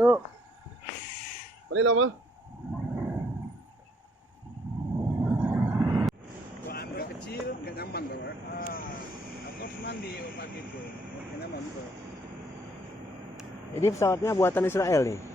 Yuk. Balik lo mah. Agak kecil, Enggak nyaman dong. aku harus mandi pagi itu. Nyaman tuh. Ini pesawatnya buatan Israel nih.